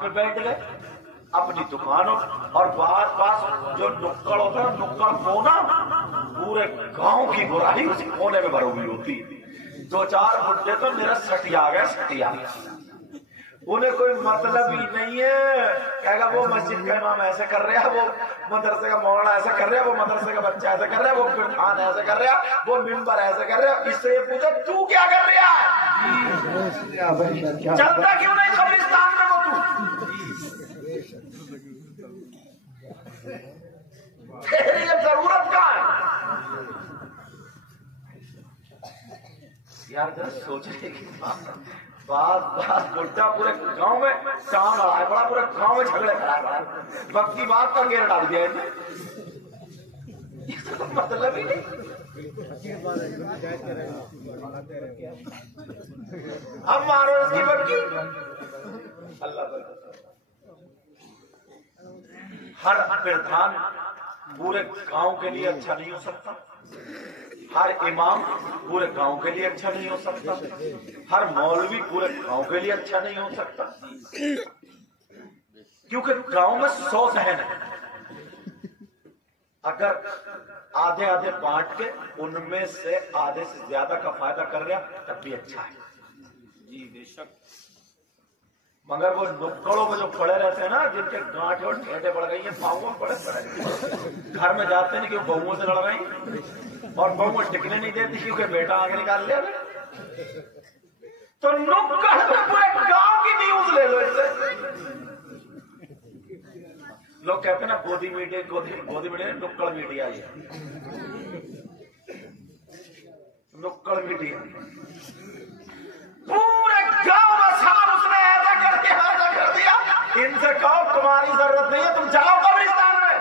पे बैठ गए अपनी दुकानों, और बात बात जो नुक्कड़ होता है, नुक्कड़ कोना पूरे गांव की बुराई उस कोने में भरी हुई होती है। दो चार बुड्ढे तो मेरा सटिया गया, सटिया गया, उन्हें कोई मतलब ही नहीं है। कहेगा वो मस्जिद का इमाम ऐसे कर रहा है, वो मदरसे का मौलाना ऐसा कर रहा है, वो मदरसे का बच्चा ऐसा कर रहा है, वो फिरखान ऐसे कर रहा है, वो मिंबर ऐसे कर रहा है। इससे ये पूछो तू क्या कर रहा है, चलता क्यों नहीं कब्रिस्तान में वो तू, तेरी ये जरूरत क्या है यार, जरा सोचने की बात बात उल्टा पूरे गांव में काम रहा है बड़ा, पूरे गांव में झगड़े खड़ा है, वक्त की बात पर घेर डाल दिया है, तो मतलब ही नहीं। हम मारो इसकी बक्की, अल्लाह हर प्रधान पूरे गांव के लिए अच्छा नहीं हो सकता, हर इमाम पूरे गांव के लिए अच्छा नहीं हो सकता, हर मौलवी पूरे गांव के लिए अच्छा नहीं हो सकता, क्योंकि गांव में 100 जहन है। अगर आधे आधे बांट के उनमें से आधे से ज्यादा का फायदा कर रहा तब भी अच्छा है जी, बेशक। मगर वो नुक्कड़ों में जो पड़े रहते हैं ना, जिनके गांठ और ठेठे पड़ गई है, पाँव में पड़े पड़े, घर में जाते नहीं क्यों बहुओं से लड़ रही, और बहु टिकने नहीं देती क्योंकि बेटा आगे निकाल ले। तो नुक्कड़ तो पूरे गांव की न्यूज ले लो इससे। लोग कहते हैं ना गोदी मीडिया, गोदी मीडिया नुक्कड़ मीडिया है, नुक्कड़ मीडिया पूरे गांव में साहब उसने ऐसा कर दिया। इनसे कहो तुम्हारी जरूरत नहीं है, तुम जाओ कब्रिस्तान में।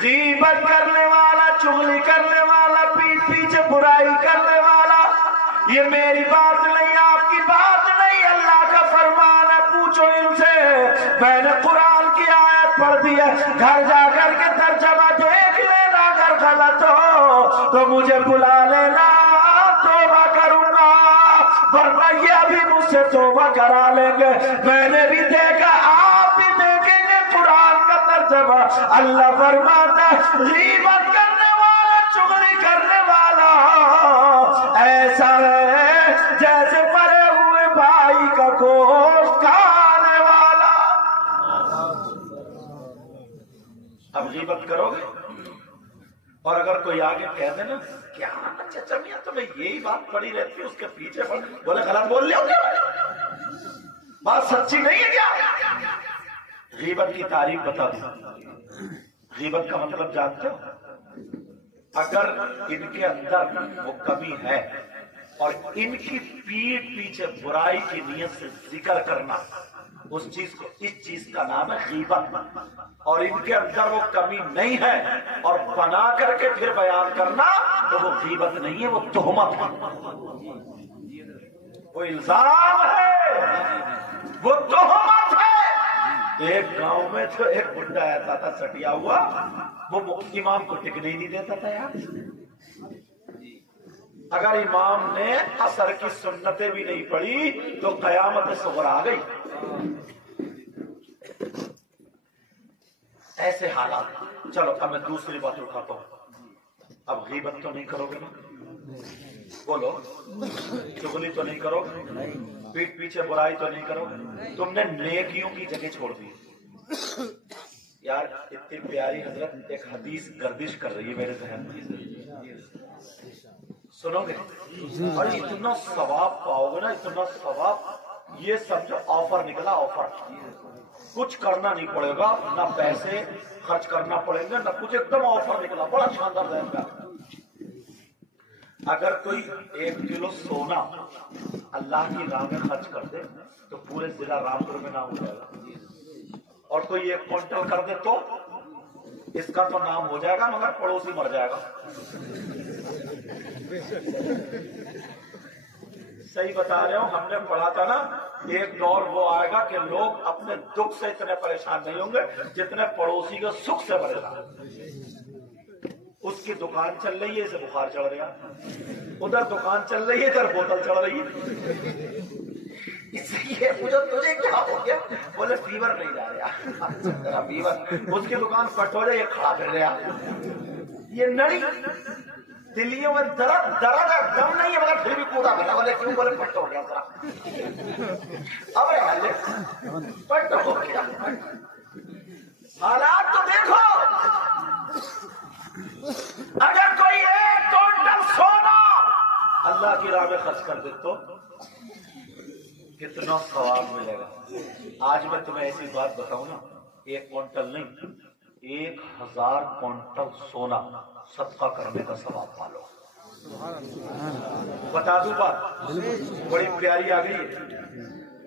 गीबत करने वाला, चुगली करने वाला, पीठ पीछे बुराई करने वाला, ये मेरी बात नहीं, आपकी बात नहीं, अल्लाह का फरमान है। पूछो इनसे, मैंने कुरान की आयत पढ़ दी है, घर जाकर के तर्जमा देख लेना, अगर गलत हो तो मुझे बुला लेना, तौबा करूंगा, वरना ये अभी मुझसे तौबा करा लेंगे। मैंने भी देखा, आप भी देखेंगे कुरान का तर्जमा। अल्लाह फरमाता है, गीबत करने वाला, चुगली करने वाला ऐसा है जैसे मरे हुए भाई का गोश्त खाने वाला। अब गीबत करोगे, और अगर कोई आगे कह दे ना, क्या चाचा मियां तुम्हें यही बात पड़ी रहती है, उसके पीछे पड़, बोले गलत बोल लिया, बात सच्ची नहीं है क्या? गीबत की तारीफ बता दूं। गीबत का मतलब जानते हो? अगर इनके अंदर वो कमी है और इनकी पीठ पीछे बुराई की नीयत से जिक्र करना, उस चीज को, इस चीज का नाम है गीबत। और इनके अंदर वो कमी नहीं है और बना करके फिर बयान करना, तो वो गीबत नहीं है, वो तोहमत है, वो इल्जाम है, वो तोहमत है। एक गांव में तो एक बुड्ढा ऐसा था सटिया हुआ, वो इमाम को टिकने ही नहीं देता था यार। अगर इमाम ने असर की सुन्नतें भी नहीं पढ़ी तो कयामत सुग़रा आ गई। ऐसे हालात। चलो अब मैं दूसरी बात उठाता हूं। अब गीबत तो नहीं करोगे ना, बोलो, चुगली तो नहीं करोगे, पीठ पीछे बुराई तो नहीं करोगे, तुमने नेकियों की जगह छोड़ दी यार। इतनी प्यारी हजरत एक हदीस गर्दिश कर रही है मेरे जहन में, सुनोगे और इतना सवाब पाओगे ना, इतना सवाब। ये समझो ऑफर निकला, ऑफर, कुछ करना नहीं पड़ेगा, ना पैसे खर्च करना पड़ेंगे ना कुछ, एकदम ऑफर निकला, बड़ा शानदार रहेगा। अगर कोई 1 किलो सोना अल्लाह की राह में खर्च कर दे तो पूरे जिला रामपुर में नाम हो जाएगा, और कोई 1 क्विंटल कर दे तो इसका तो नाम हो जाएगा, मगर पड़ोसी मर जाएगा। सही बता रहे हो, हमने पढ़ा था ना, एक दौर वो आएगा कि लोग अपने दुख से इतने परेशान नहीं होंगे जितने पड़ोसी के सुख से परेशान। उसकी दुकान चल रही है, इसे बुखार चढ़ गया, उधर दुकान चल रही है, इधर बोतल चढ़ रही है। इसलिए पूछो तुझे क्या हो गया? बोले फीवर नहीं जा रहा। फीवर उसकी दुकान फट हो जाए, ये खड़ा कर रहा। ये नड़ी दिल्लियों में दर्द है, दम नहीं है मगर फिर भी कूदा बना। बोले क्यों? बोले फट हो गया जरा। अब फट हो गया। हालात तो देखो, अगर कोई एक क्विंटल सोना अल्लाह की राह में खर्च कर दे तो कितना सवाब मिलेगा। आज मैं तुम्हें ऐसी बात बताऊं ना, 1 क्विंटल नहीं 1000 क्विंटल सोना सदका करने का सवाब पालो। बता दूं बात बड़ी प्यारी आ गई है,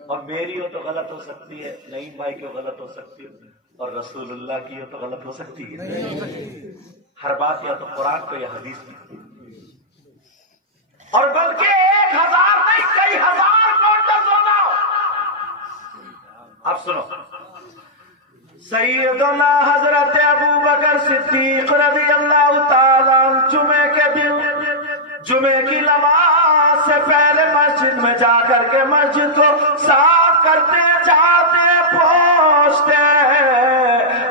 और मेरी हो तो गलत हो सकती है, नईम भाई की गलत हो सकती है, और रसूलुल्लाह की हो तो गलत हो सकती है। हर बात या तो कुरान को या हदीस में, और बल्कि 1000 नहीं कई हजार क्विंटल सोना। अब सुनो, सैयदना हजरत अबू बकर सिद्दीक रज़ियल्लाहु ताला जुमे के दिन जुमे की नमाज से पहले मस्जिद में जाकर के मस्जिद को साफ करते, झाड़ते, पोंछते,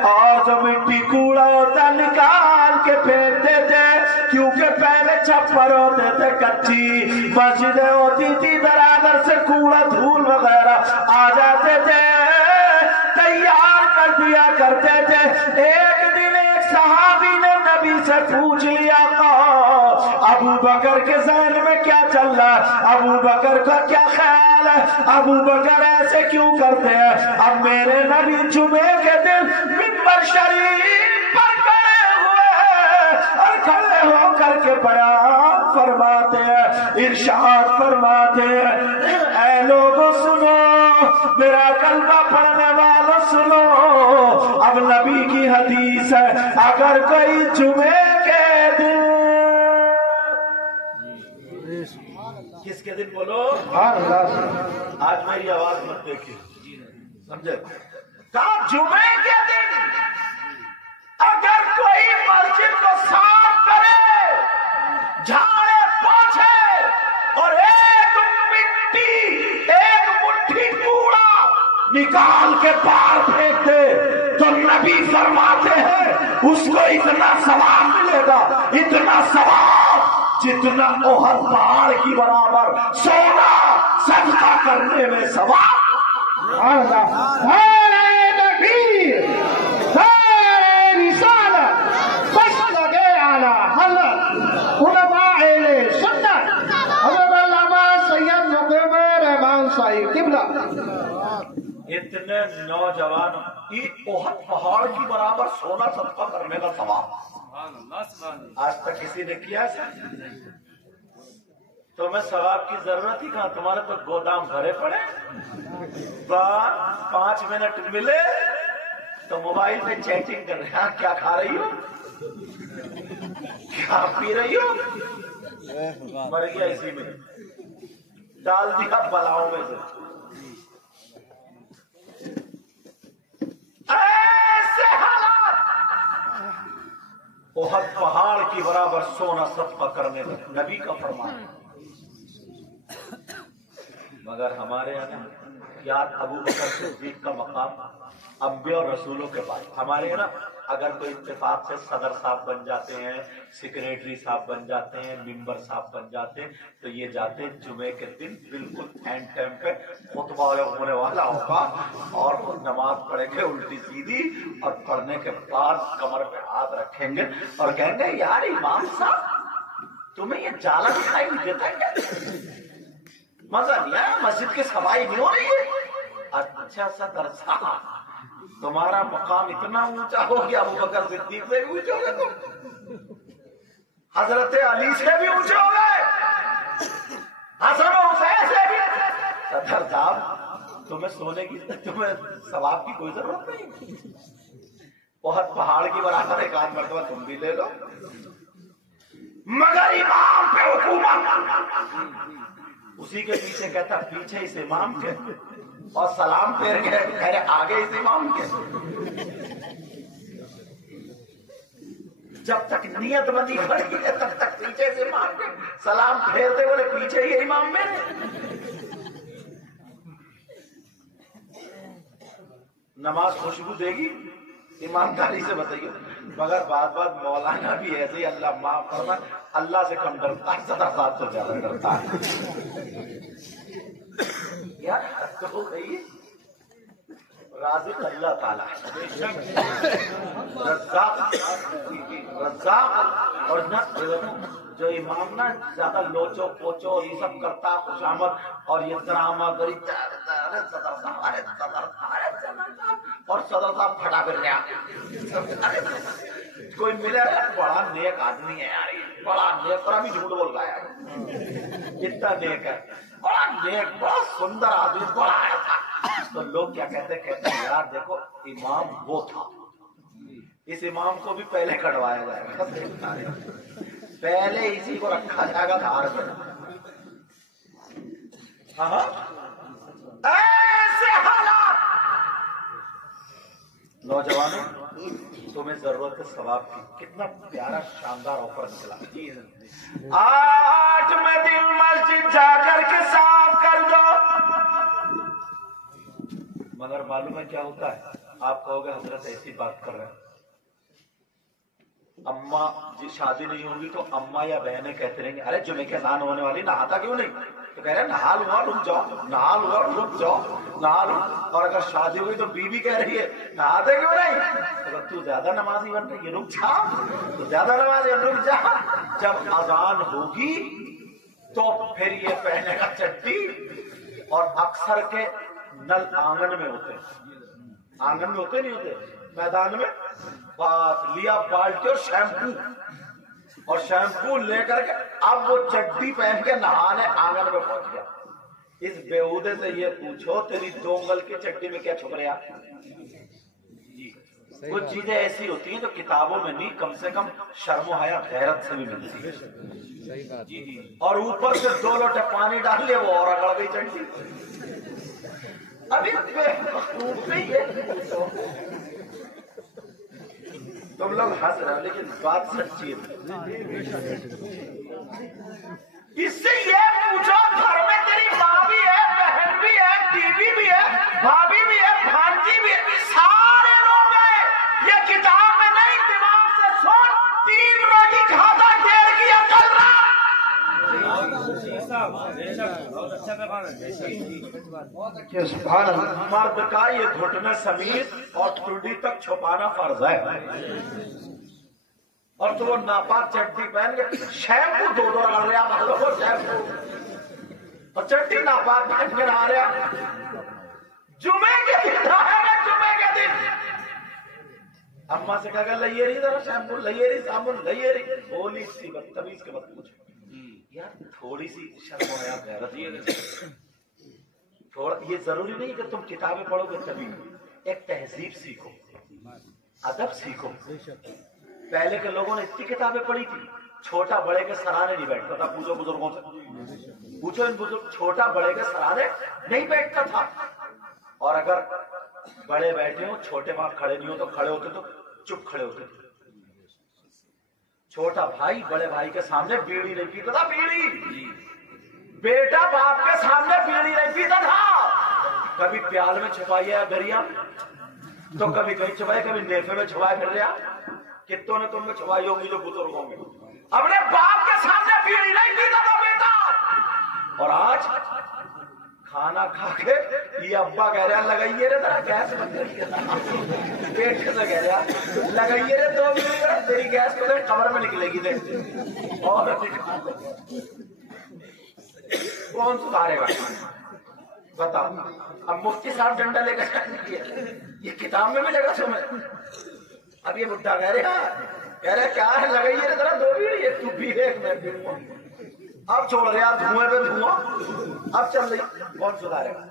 और जो मिट्टी कूड़ा होता निकाल के फेंकते थे, क्योंकि पहले छप्पर होते थे, कच्ची मस्जिदें होती थी, दरादर से कूड़ा धूल वगैरह आ जाते थे, तैयार कर दिया करते थे। एक दिन एक सहाबी ने नबी से पूछ लिया, अबू बकर के ज़हन में क्या चल रहा है? अबू बकर का क्या ख्याल है? अबू बकर ऐसे क्यों करते हैं? अब मेरे नबी जुमे के दिन मिंबर शरीफ पर खड़े हुए हैं, और खड़े होकर के बयान फरमाते हैं, इरशाद फरमाते हैं, ऐ लोगों सुनो, मेरा कलमा पढ़ने वालों सुनो, अब नबी की हदीस है, अगर कोई जुमे के दिन, किसके दिन बोलो? आज मेरी आवाज मत देखिए, समझे? कहा जुमे के दिन अगर कोई मस्जिद को साफ करे, झाड़े, पोंछे, और एक मुट्ठी कूड़ा निकाल के बाहर फेंक दे, तो नबी फरमाते हैं उसको इतना सवाब मिलेगा, इतना सवाब जितना ओहद पहाड़ की बराबर सोना सदका करने में सवाब। इतने नौजवान ओहद पहाड़ की बराबर सोना सदका करने का सवाब आज तक किसी ने किया है? तो मैं सवाब की जरूरत ही कहां, तुम्हारे तो गोदाम भरे पड़े। 5 मिनट मिले तो मोबाइल पे चैटिंग कर रहे हैं, क्या खा रही हो, क्या पी रही हो, मर गया इसी में, डाल दिया बलाओं में से। ऐसे हालात, ओहद पहाड़ की बराबर सोना सदका करने का नबी का फरमान है। मगर हमारे यहाँ यार अबू बकर सिद्दीक का मकाम अंबिया और रसूलों के बाद, हमारे यहाँ ना अगर कोई इत्तेफाक से सदर साहब बन जाते हैं, सेक्रेटरी साहब बन जाते हैं, मेंबर साहब बन जाते हैं, तो ये जाते हैं जुमे के दिन बिल्कुल एंड टाइम पे खुतबा होने वाला होगा, और वो नमाज पढ़ेंगे उल्टी सीधी, और पढ़ने के बाद कमर पे हाथ रखेंगे और कहेंगे यार इमाम साहब तुम्हें ये जाला दिखाई नहीं देता क्या? मजा नहीं आया? मस्जिद की सफाई नहीं हो रही है? अच्छा सदर साहब तुम्हारा मकाम इतना ऊंचा हो गया, अबू बकर सिद्दीक से भी ऊंचे हो गए तुम, हजरत अली से भी ऊंचे हो गए, हसन हुसैन से भी। सदर साहब तुम्हें सोने की, तुम्हें सवाब की कोई जरूरत नहीं, बहुत पहाड़ की बराबर एक आध मरतबा तुम भी ले लो, मगर इमाम पे हुकूमत उसी के पीछे कहता, पीछे इस इमाम के, और सलाम फेर के अरे आगे इस इमाम के। जब तक नियत बंदी खड़ी है तब तक पीछे से इमाम के, सलाम फेरते बोले पीछे ही इमाम में। नमाज खुशबू देगी? ईमानदारी से बताइए। मगर बात बात मौलाना भी ऐसे ही, अल्लाह माफ फरमाए, अल्लाह से कम डरता है, सदा साथ तो ज्यादा डरता है यार। तो गई राज़िक़ अल्लाह ताला है, रज़्ज़ाक़। और ना जो इमाम ना ज्यादा लोचो पोचो ये सब करता, खुशामद और ये ड्रामा करी, और सदर साहब फटा कर गया। कोई मिले बड़ा नेक आदमी है यार, बड़ा नेक, पर अभी झूठ बोल रहा है, इतना नेक है, बड़ा नेक, बड़ा सुंदर आदमी, बड़ा आया था। तो लोग क्या कहते हैं यार देखो इमाम वो था, इस इमाम को भी पहले कटवाया जाएगा, पहले इसी को रखा जाएगा धार में। हाँ ऐसे हालात। नौजवानों, तुम्हें जरूरत है सवाब की। कितना प्यारा शानदार ऑफर निकला। 8 में दिन मस्जिद जाकर के साफ कर दो। मगर मालूम है क्या होता है? आप कहोगे हजरत ऐसी बात कर रहे हैं, अम्मा जी शादी नहीं होगी तो अम्मा या बहनें कहते रहेंगे अरे जुमे के अज़ान होने वाली, नहाता क्यों नहीं? तो कह रहे नहा लूंगा रुक जाओ, नहा लूंगा रुक जाओ, नहा लूं। और अगर शादी हुई तो बीवी कह रही है नहाते क्यों नहीं? तो तू ज्यादा नमाजी बन रही है, रुक जा, तो ज्यादा नमाजी रुक जा। जब अज़ान होगी तो फिर ये पहनेगा चट्टी। और अक्सर के नल आंगन में होते हैं, आंगन में होते नहीं होते, मैदान में। बात लिया बाल्टी और शैम्पू लेकर के अब वो चड्डी पहन के नहाने आंगन में पहुंच गया। इस बेहूदे से ये पूछो तेरी 2 उंगल की चड्डी में क्या छुप रहा? कुछ चीजें ऐसी होती हैं जो किताबों में नहीं, कम से कम शर्म हया गैरत से भी मिलती है। और ऊपर से 2 लोटे पानी डाल लिया वो और अकड़ गई चड्डी। अभी तुम लोग हंस रहे हो लेकिन बात सच्ची है। इससे ये पूछो घर में तेरी माँ भी है, बहन भी है, बीवी भी है, भाभी भी है, भांजी भी है, सारे लोग हैं। ये किताब में नहीं, दिमाग से सुन। 3 रोटी खाता, 1.5 की अकल रहा। मर्द का ये घुटने समीत और टुडी तक छुपाना फर्ज है। और तो वो नापाक चट्टी पहन के शैम्पू 2 रगड़ रहा, शैम्पू और चट्टी नापाक पहन के नहा रहा। जुमे के दिन नहाएगा, जुमे के दिन। अम्मा से कहा लइए रही जरा शैम्पू, लइए रही साबुन, लइए रही। बोली सी बदतमीज के मत पूछो यार, थोड़ी सी शर्म आया गैरत। थोड़ा ये जरूरी नहीं कि तुम किताबें पढ़ोगे तभी, एक तहजीब सीखो, अदब सीखो। पहले के लोगों ने इतनी किताबें पढ़ी थी, छोटा बड़े के सराहने नहीं बैठता था। पूछो बुजुर्गों से, पूछो इन बुजुर्ग, छोटा बड़े के सराहने नहीं बैठता था। और अगर बड़े बैठे हो, छोटे वहां खड़े नहीं हो तो खड़े होते तो चुप खड़े होते थे। छोटा भाई बड़े भाई के सामने बीड़ी नहीं पीता था, बीड़ी। बेटा बाप के सामने बीड़ी नहीं पीता था। कभी प्याल में छुपाई है गरिया, तो कभी कहीं छुपाई, कभी नेफे में छुपाए फिर रहा। कितों ने तुमने छुपाई होगी जो बुजुर्गों में। अपने बाप के सामने बीड़ी नहीं पीता था बेटा। और आज खाना खा के ये अब्बा कह रहा लगाइए रे तेरा गैस बंद करिए, पेट से कह रहा लगाइए रे 2 मिनट, तेरी गैस को कमर में निकलेगी देख। और कौन सुधारेगा बताओ? अब मुफ्ती साहब डंडा लेकर ये किताब में मिलेगा तुम्हें? अब ये बुढ़ा कह रहे क्या है लगाइए रे तेरा 2 मिनट, तू भी देख मैं पीऊंगा। अब छोड़ रहे यार, धुएं पे धुआं अब चल रही, कौन सुधारेगा?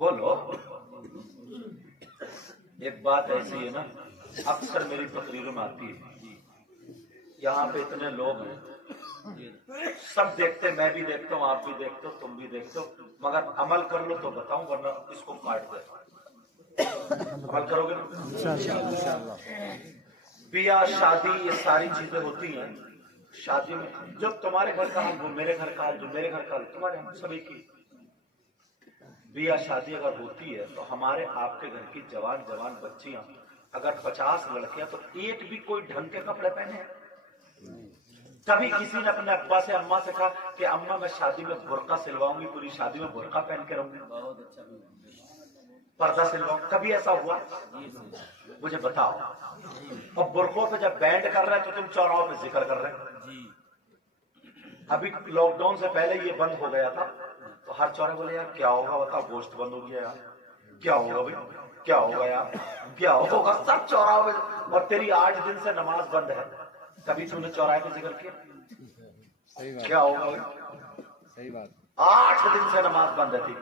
बोलो। एक बात ऐसी है ना, अक्सर मेरी तकरीरों में आती है, यहाँ पे इतने लोग हैं, सब देखते, मैं भी देखता हूँ, आप भी देखते हो, तुम भी देखते हो, मगर अमल कर लो तो बताऊं, वरना इसको काट दे। अमल करोगे ना? ब्याह शादी ये सारी चीजें होती हैं। शादी में जो तुम्हारे घर का हाल वो मेरे घर का हाल, जो मेरे घर का हाल तुम्हारे हम सभी की। बिया शादी अगर होती है तो हमारे आपके घर की जवान जवान बच्चियां अगर 50 लड़कियां तो एक भी कोई ढंग के कपड़े पहने हैं? कभी किसी ने अपने अब्बा से अम्मा से कहा कि अम्मा मैं शादी में बुर्का सिलवाऊंगी, पूरी शादी में बुर्का पहन के रहूंगी, पर्दा सिलवाऊंगी? कभी ऐसा हुआ? मुझे बताओ। और बुर्कों पे जब बैंड कर रहे हैं तो तुम चौराहों पे जिक्र कर रहे हैं। अभी लॉकडाउन से पहले ये बंद हो गया था तो हर चौराहे बोले यार क्या होगा, बताओ गोश्त बंद हो गया यार, क्या होगा भाई, क्या होगा यार, क्या होगा, सब चौराहों पे। और तेरी 8 दिन से नमाज बंद है, कभी तूने चौराहे पे जिक्र किया? सही बात, क्या होगा भाई? सही बात। 8 दिन से नमाज बंद है थी।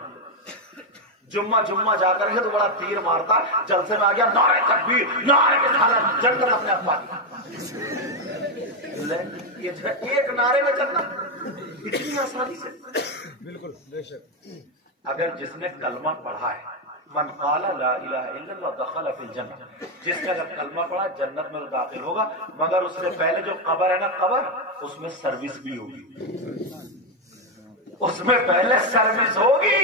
जुम्मा जाकर के तो बड़ा तीर मारता, जलसे में आ गया नारे तकबीर, नारे के साथ जन्नत अपने आप ये एक नारे में जन्नत इतनी आसानी से। बिल्कुल बेशक। अगर जिसने कलमा पढ़ा है, मन क़ाला ला इलाहा इल्लल्लाह दखल फिल जन्नह, जिसने अगर कलमा पढ़ा जन्नत में तो दाखिल होगा, मगर उससे पहले जो कब्र है ना, कब्र उसमें सर्विस भी होगी, उसमें पहले सर्विस होगी,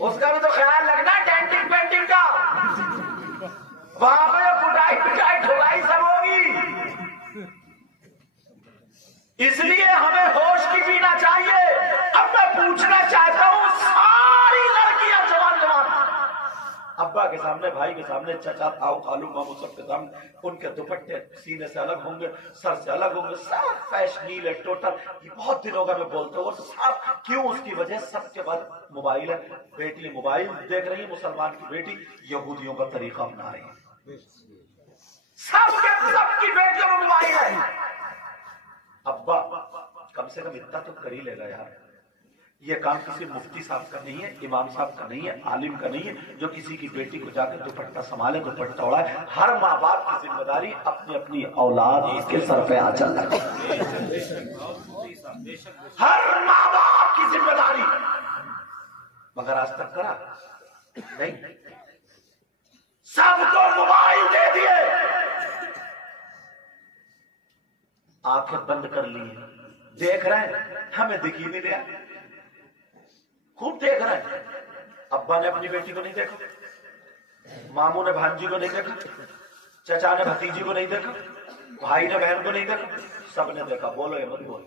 उसका भी तो ख्याल रखना, डेंटिंग पेंटिंग का, वहां पे कुटाई पिटाई ठुलाई सब होगी। इसलिए हमें होश की पीना चाहिए। अब मैं पूछना चाहता हूं सारी लड़कियां जवान जवान अब्बा के सामने, भाई के सामने, चचा ताऊ खालू मामू सबके सामने, उनके दुपट्टे सीने से अलग होंगे, सर से अलग होंगे, सब फैशनील है टोटल। ये बहुत दिनों का मैं बोलता हूँ, सब क्यों? उसकी वजह सबके बाद मोबाइल है। बेटी मोबाइल देख रही है, मुसलमान की बेटी यहूदियों का तरीका अपना रही है, सबकी बेटियों में मोबाइल है। अब्बा कम से कम इतना तो कर ही लेगा यार। ये काम किसी मुफ्ती साहब का नहीं है, इमाम साहब का नहीं है, आलिम का नहीं है, जो किसी की बेटी को जाकर दुपट्टा संभाले, दुपट्टा उड़ाए। हर माँ बाप की जिम्मेदारी अपनी अपनी औलाद के सर पे आंचल रखे, हर माँ बाप की जिम्मेदारी। मगर आज तक करा नहीं, सबको मोबाइल दे दिए, आंखें बंद कर ली, देख रहे हैं, हमें दिख ही नहीं रहा, खूब देख रहे हैं। अब्बा ने अपनी बेटी को नहीं देखा, मामू ने भांजी को नहीं देखा, चचा ने भतीजी को नहीं देखा, भाई ने बहन को नहीं देखा, सबने देखा। बोलो ये मत बोलो,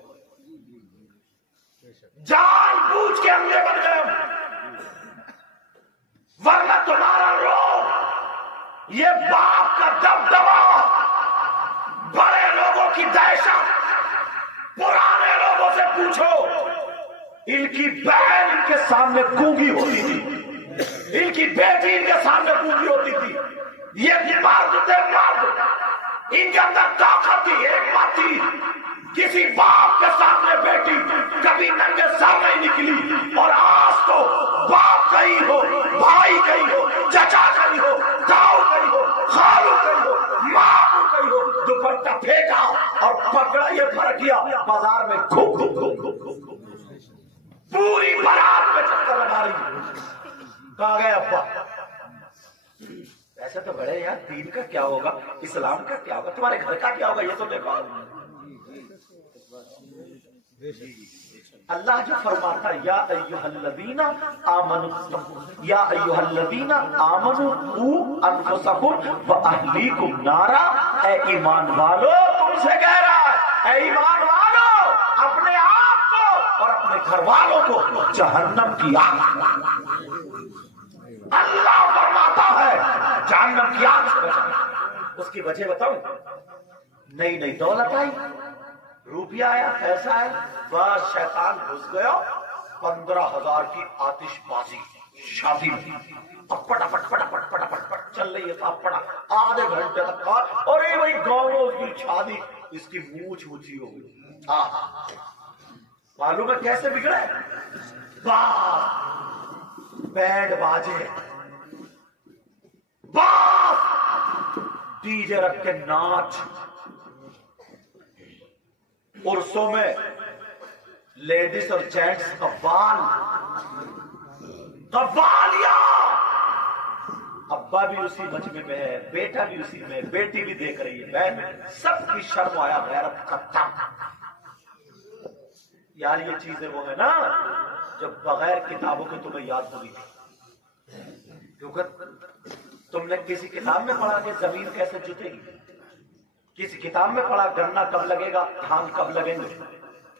जानबूझ के अंधे बन गए, वरना तुम्हारा रोग, ये बाप का दबदबा, बड़े लोगों की दहशत, पुराने लोगों से पूछो, इनकी बहन इनके सामने गूंगी होती थी, इनकी बेटी इनके सामने गूंगी होती थी। ये मर्द थे मर्द, इनके अंदर ताकत थी, एक बात थी। किसी बाप के सामने बेटी कभी नंगे सर नहीं निकली। और आज तो बाप कहीं हो, भाई कहीं हो, चचा कहीं हो, ताऊ कहीं हो, खालू कहीं हो, मामू कहीं हो, दुपट्टा फेंका और पकड़ा, ये फर्क किया, बाजार में घुक घुक घुक घुक घुक पूरी बारात में चक्कर लगा रही। कहा गए अब्बा? ऐसे तो बड़े यार, दीन का क्या होगा, इस्लाम का क्या होगा, तुम्हारे घर का क्या होगा, ये तो देखो। अल्लाह जो फरमाता है, या अय्युहल्लज़ीना आमनू, या अय्युहल्लज़ीना आमनू क़ू अनफुसकुम व अहलीकुम नारा, ए ईमान वालो, तुमसे कह रहा है, ए ईमान वालो, अपने आप को और अपने घर वालों को जहन्नम की आग, अल्लाह फरमाता है जहन्नम की आग से बचाना। उसकी वजह बताऊं? नई नई दौलत आई, रुपया आया, पैसा आया, बस शैतान घुस गया, 15,000 की आतिशबाजी शादी में, अब पटापट पटापट पटापट पट चल रही है, साहब पड़ा आधे घंटे तक का। और ये वही गाँव की शादी, इसकी मूछ ऊंची हो गई। मालूम है कैसे बिगड़े? बाप बैंड बाजे, बाप डीजे रख के नाच, उर्सों में लेडीज और जेंट्स कव्वाल, कव्वालिया। अब्बा भी उसी मजमे में है, बेटा भी उसी में, बेटी भी देख रही है, बहन, सबकी शर्म आया, गैरत खत्म। यार ये चीजें वो है ना जो बगैर किताबों के तुम्हें याद होगी, क्योंकि तुमने किसी किताब में पढ़ा कि जमीन कैसे जुतेगी, किसी किताब में पढ़ा गन्ना कब लगेगा, धान कब लगेंगे,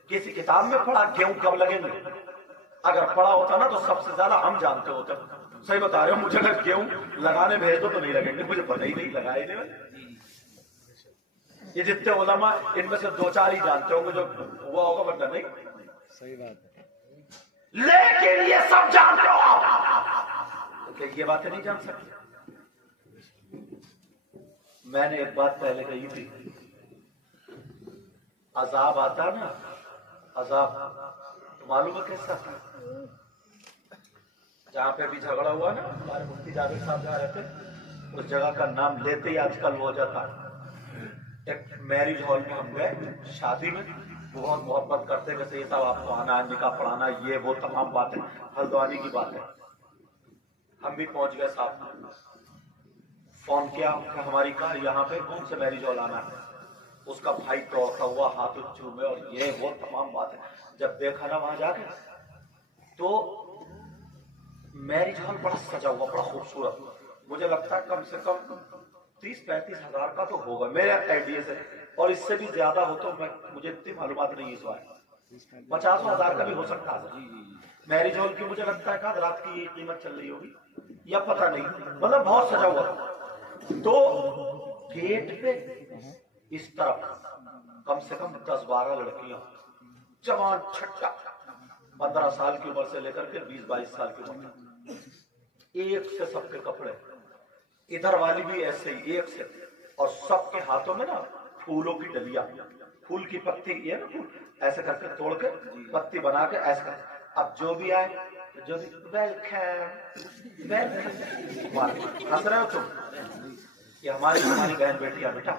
किसी किताब में पढ़ा गेहूं कब लगेंगे। अगर पढ़ा होता ना तो सबसे ज्यादा हम जानते होते। सही बता रहे हो, मुझे अगर गेहूं लगाने भेज दो तो नहीं लगेंगे, मुझे पता ही नहीं, लगाए नहीं। ये जितने उलमा इनमें से 2-4 ही जानते होंगे जो हुआ होगा, वरना नहीं। सही बात है। लेकिन ये सब जानते हो आप, तो ये बातें नहीं जान सकते। मैंने एक बात पहले कही थी, अजाब आता ना, अजाब तो मालूम है कैसा, जहां पे भी झगड़ा हुआ ना, हमारे मुफ्ती जावेद साहब जहाँ रहते, उस जगह का नाम लेते ही आजकल वो हो जाता है। एक मैरिज हॉल में हम गए, शादी में, बहुत मोहब्बत करते वैसे, ये सब आपको आना, निकाह पढ़ाना, ये वो तमाम बातें हल्द्वानी की बात है। हम भी पहुंच गए, साहब फोन किया कि हमारी कार यहाँ पे कौन से मैरिज हॉल आना है। उसका भाई दौड़ता हुआ हाथ चूमे और ये वो तमाम बातें। जब देखा ना वहां जाके, तो मैरिज हॉल बड़ा सजा हुआ, बड़ा खूबसूरत, मुझे लगता है कम से कम 30-35 हजार का तो होगा मेरे आइडिया से, और इससे भी ज्यादा हो तो मुझे इतनी मालूमात नहीं है इस बार, 50 हजार का भी हो सकता है। मैरिज हॉल की मुझे लगता है कि रात की कीमत चल रही होगी या पता नहीं, मतलब बहुत सजा हुआ। तो गेट पे इस तरफ कम से कम 10-12 लड़कियां, जवान छट्टा, 15 साल की उम्र से लेकर के 20-22 साल की उम्र तक, एक से सबके कपड़े, इधर वाली भी ऐसे ही एक से, और सबके हाथों में ना फूलों की डलिया, फूल की पत्ती, ये ना फूल ऐसे करके तोड़ के पत्ती बना के ऐसे कर, अब जो भी आए, जो भी वेलकम वेलकम, हंस रहे हो तुम, ये हमारी बहन बेटियां बेटा,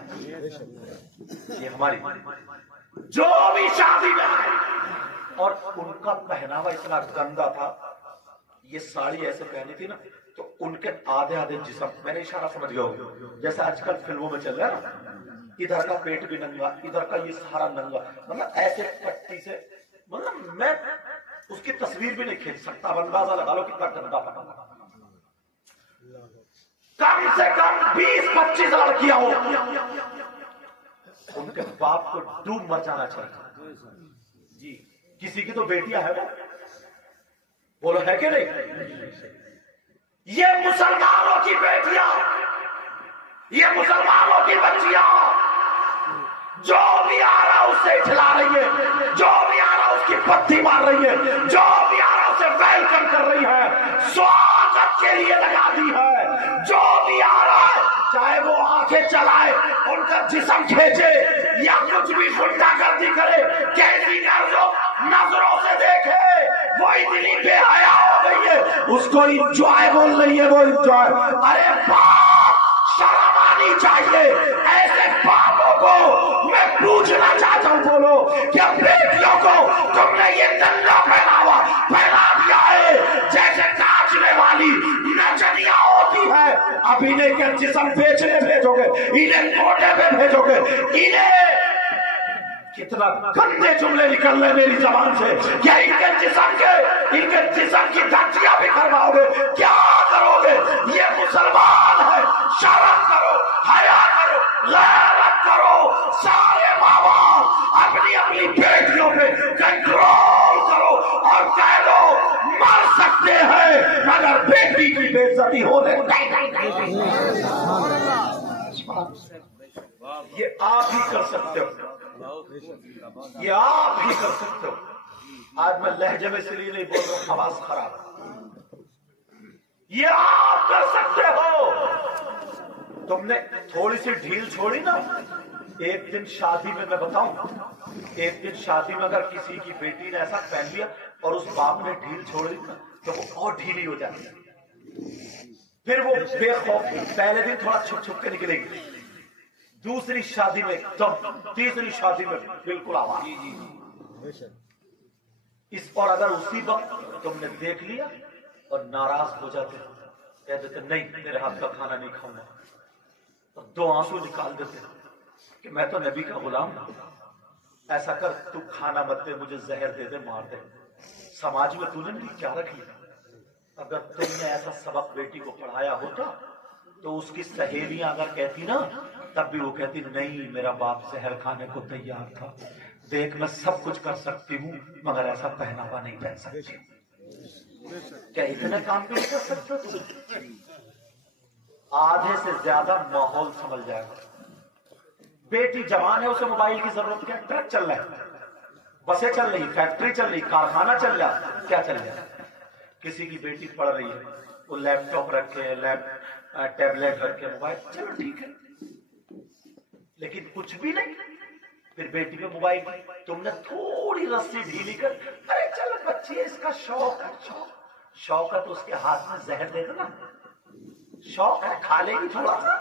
ये हमारी, जो भी शादी में आए, और उनका पहनावा इतना गंदा था, ये साड़ी ऐसे पहनी थी ना, तो उनके आधे जिस्म, मैंने इशारा समझ गया हो, जैसे आजकल फिल्मों में चल रहा है ना, इधर का पेट भी नंगा, इधर का ये सारा नंगा, मतलब ऐसे पट्टी से, मतलब मैं उसकी तस्वीर भी नहीं खींच सकता, अंदाजा लगा लो कितना गंदा पता। कम से कम 20-25 लड़कियां हो, उनके बाप को डूब मर जाना चाहिए जी। किसी की तो बेटियां है, बोलो है कि नहीं? ये मुसलमानों की बेटियां, ये मुसलमानों की बच्चियां, जो भी आ रहा उससे खिला रही है, जो भी आ रहा उसकी पत्ती मार रही है, जो भी आ रहा उसे वेलकम कर रही है, स्वागत के लिए लगा दी है। जो भी आ रहा है, चाहे वो आंखें चलाए, उनका जिस्म खींचे, या कुछ भी गुंडागर्दी करे, कैसी नजरों से देखे, वो इतनी बेहया हो गई है, उसको इंजॉय बोल रही है, वो इंजॉय। अरे बाप, शर्म आनी चाहिए। ऐसे बापों को मैं पूछना चाहता हूँ, बोलो क्या बेटियों को तुमने ये दंगा फैला दिया है, जैसे नाचने वाली नचनिया होती है। अब इन्हें क्या जिस्म बेचने भेजोगे, इन्हें कोटे पे भेजोगे, इन्हें कितना गंदे जुमले निकल रहे मेरी जबान से, क्या इनके जिस्म की धज्जियां भी करवाओगे, क्या करोगे? ये मुसलमान है, शर्म करो, हया करो, गैरत करो। सारे माँ बाप अपनी बेटियों पे कंट्रोल करो और कह दो मर सकते हैं मगर बेटी की बेइज्जती होने नहीं। ये आप ही कर सकते हो, ये आप ही कर सकते हो। आज मैं लहजे में इसलिए नहीं बोल रहा हूं, आवाज खराब, ये आप कर सकते हो। तुमने थोड़ी सी ढील छोड़ी ना, एक दिन शादी में मैं बताऊं, एक दिन शादी में अगर किसी की बेटी ने ऐसा पहन लिया और उस बाप ने ढील छोड़ दी ना, तो वो और ढीली हो जाती है, फिर वो बेखौफ पहले दिन थोड़ा छुप छुप के निकलेगी, दूसरी शादी में एकदम, तीसरी शादी में बिल्कुल आवाज। इस और अगर उसी वक्त तुमने देख लिया और नाराज हो जाते, कह देते नहीं मेरे हाथ का खाना नहीं खाऊंगा, और 2 आंसू निकाल देते कि मैं तो नबी का गुलाम हूं, ऐसा कर तू खाना मत दे, मुझे जहर दे दे, मार दे, समाज में तूने नहीं क्या रखी? अगर तुमने ऐसा सबक बेटी को पढ़ाया होता तो उसकी सहेलियां अगर कहती ना, तब भी वो कहती नहीं, मेरा बाप जहर खाने को तैयार था, देख मैं सब कुछ कर सकती हूँ मगर ऐसा पहनावा नहीं पहन सकती। क्या इतने काम भी नहीं कर सकते तुम? आधे से ज्यादा माहौल समझ जाएगा। बेटी जवान है, उसे मोबाइल की जरूरत क्या? ट्रक चल रहा है, बसें चल रही, फैक्ट्री चल रही, कारखाना चल रहा, क्या चल रहा? किसी की बेटी पढ़ रही है, वो लैपटॉप रखे, टैबलेट रखे, मोबाइल, चलो ठीक है, लेकिन कुछ भी नहीं। फिर बेटी पे मोबाइल, तुमने थोड़ी रस्सी ढीली कर, अरे चल बच्ची है, इसका शौक है, शौक है तो उसके हाथ में जहर दे दो ना। शौक है, खा लेगी थोड़ा सा,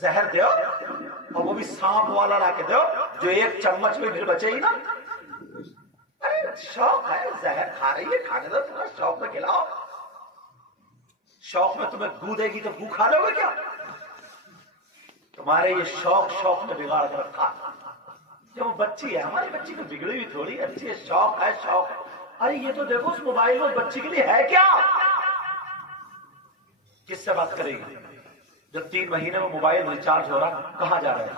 जहर दो, और वो भी सांप वाला ला के दो जो एक चम्मच में फिर बचेगी ना। अरे शौक है, जहर खा रही है, खाने दो, थोड़ा शौक में खिलाओ। शौक में तुम्हें गू देगी तो गू खा लोगे क्या? तुम्हारे ये शौक में बिगाड़ कर रखा। जब वो बच्ची है, हमारी बच्ची को बिगड़ी हुई थोड़ी, अच्छी है, शौक है, शौक। अरे ये तो देखो उस मोबाइल में बच्ची के लिए है क्या? किससे बात करेगी? जो 3 महीने में मोबाइल रिचार्ज हो रहा, कहां जा रहा है?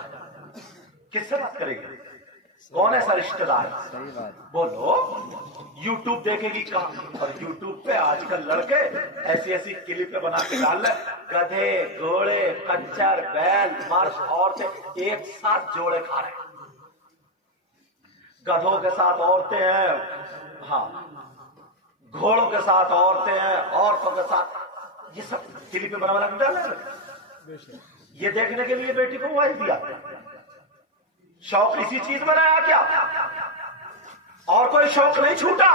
किससे बात करेगी? कौन ऐसा रिश्तेदार? बोलो। YouTube देखेगी कहां? और YouTube पे आजकल लड़के ऐसी ऐसी क्लिपें बना के डाल रहे, गधे, घोड़े, खच्चर, बैल, मर्द, औरतें एक साथ जोड़े खा रहे। गधों के साथ औरतें हैं, हाँ, घोड़ों के साथ औरतें हैं, औरतों के साथ, ये सब क्लिपें बना के डाल रहे। ये देखने के लिए बेटी को मोबाइल दिया। शौक इसी चीज में रहा क्या? और कोई शौक नहीं छूटा?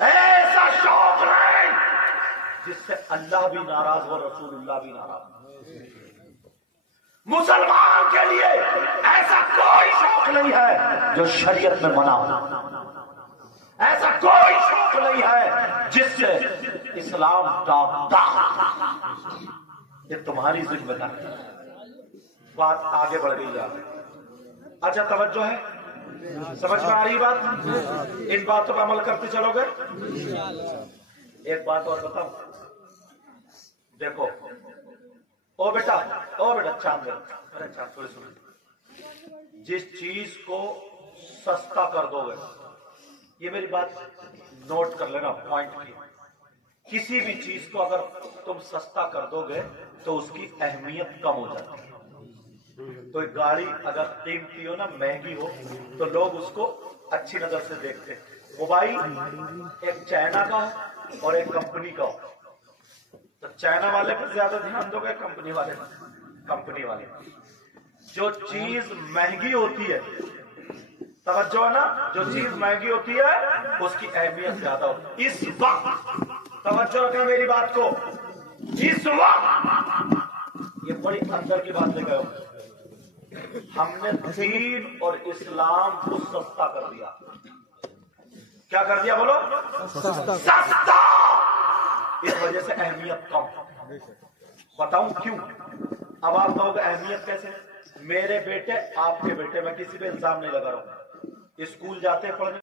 ऐसा शौक नहीं जिससे अल्लाह भी नाराज हो, रसूलुल्लाह भी नाराज। मुसलमान के लिए ऐसा कोई शौक नहीं है जो शरीयत में मना हो। ऐसा कोई शौक नहीं है जिससे इस्लाम दागता। ये तुम्हारी जिम्मेदारी है। बात आगे बढ़ गई है। अच्छा तवज्जो है, समझ में आ रही बात? इन बातों पर अमल करते चलोगे? एक बात और बताओ, देखो, ओ बेटा चांद, अरे चांद थोड़ी सुनो। जिस चीज को सस्ता कर दोगे, ये मेरी बात नोट कर लेना, पॉइंट की। किसी भी चीज को अगर तुम सस्ता कर दोगे तो उसकी अहमियत कम हो जाती है। कोई गाड़ी अगर कीमती हो ना, महंगी हो, तो लोग उसको अच्छी नजर से देखते हैं। मोबाइल एक चाइना का और एक कंपनी का हो, तो चाइना वाले पर ज्यादा ध्यान दोगे, कंपनी वाले? कंपनी वाले। जो चीज महंगी होती है, तवज्जो है ना, जो चीज महंगी होती है उसकी अहमियत ज्यादा होती है। इस वक्त तवज्जो रखना मेरी बात को, इस वक्त ये बड़ी अंदर की बात लेकर हो, हमने दीन और इस्लाम को सस्ता कर दिया। क्या कर दिया बोलो? सस्ता। इस वजह से अहमियत कम। बताऊं क्यों? अब आप कहोगे अहमियत कैसे? मेरे बेटे, आपके बेटे, मैं किसी पे इल्जाम नहीं लगा रहा हूं, स्कूल जाते पढ़ने